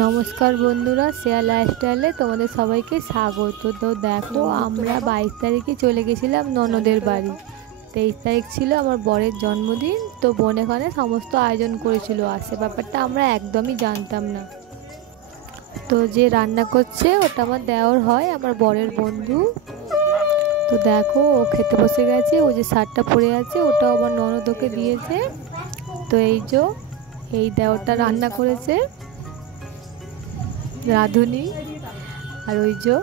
নমস্কার বন্ধুরা, শেয়া লাইফস্টাইলে তোমাদের সবাইকে স্বাগত। তো দেখো, আমরা 22 তারিখে চলে গেছিলাম ননদের বাড়ি। 23 তারিখ ছিল আমার বরের জন্মদিন। তো বোন এখানে সমস্ত আয়োজন করেছিল, আর সে ব্যাপারটা আমরা একদমই জানতাম না। তো যে রান্না করছে ওটা আমার দেওর হয়, আমার বরের বন্ধু। তো দেখো, ও খেতে বসে গেছে। ও যে শার্টটা পরে আছে ওটাও আমার ননদ ওকে দিয়েছে। তো এই দেওরটা রান্না করেছে, রাঁধুনি। আর ওই যে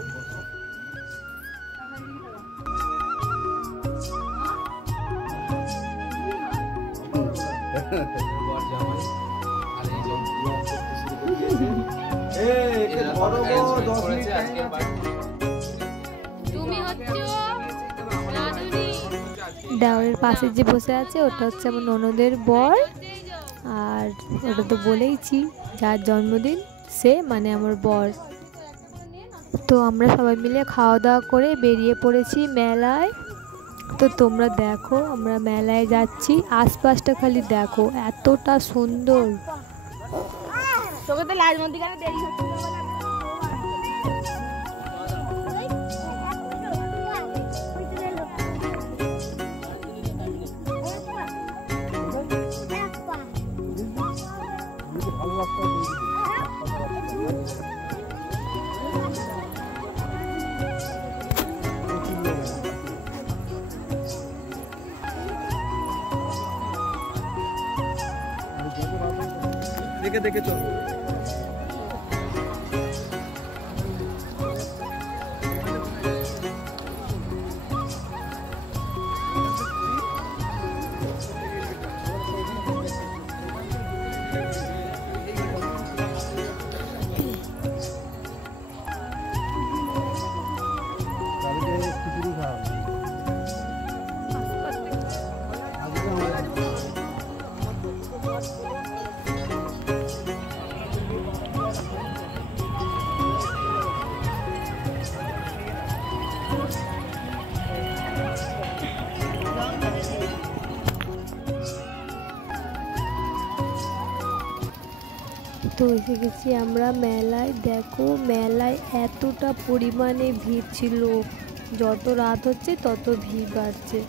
দেওরের পাশে যে বসে আছে ওটা হচ্ছে আমার ননদের বর। আর ওটা তো বলেইছি, যার জন্মদিন সে মানে আমার বর। তো আমরা সবাই মিলে খাওয়া দাওয়া করে বেরিয়ে পড়েছি মেলায়। তো তোমরা দেখো, আমরা মেলায় যাচ্ছি, আশপাশটা খালি দেখো, এতটা সুন্দর। দেখে দেখে চল। তো এসে গেছি আমরা মেলায়। দেখো, মেলায় এতটা পরিমাণে ভিড় ছিল, যত রাত হচ্ছে তত ভিড় বাড়ছে।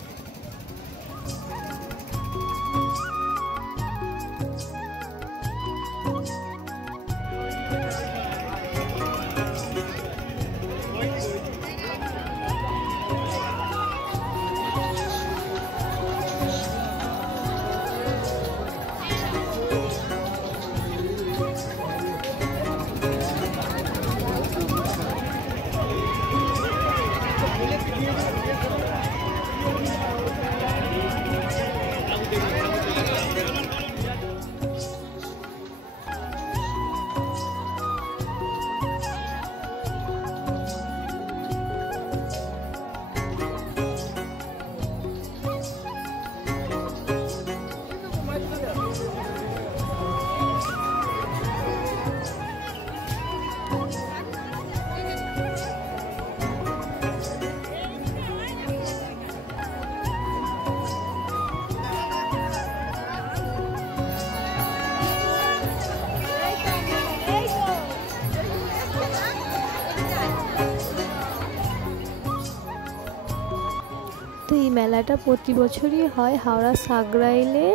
তো এই মেলাটা প্রতি বছরই হয় হাওড়া সাগরাইলে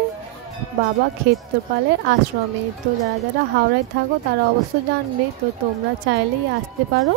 বাবা ক্ষেত্রপালের আশ্রমে। তো যারা যারা হাওড়ায় থাকো তারা অবশ্য জানবে। তো তোমরা চাইলেই আসতে পারো।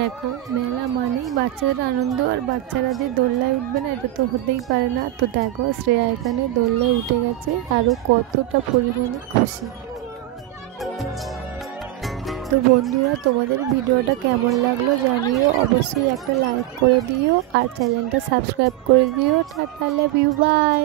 দেখো, মেলা মানেই বাচ্চাদের আনন্দ, আর বাচ্চারা যে দোলনায় উঠবে না এটা তো হতেই পারে না। তো দেখো, শ্রেয়া এখানে দোলনায় উঠে গেছে, আরও কতটা পরিমাণে খুশি। তো বন্ধুরা, তোমাদের ভিডিওটা কেমন লাগলো জানিও, অবশ্যই একটা লাইক করে দিও আর চ্যানেলটা সাবস্ক্রাইব করে দিও। Tata, love you, by.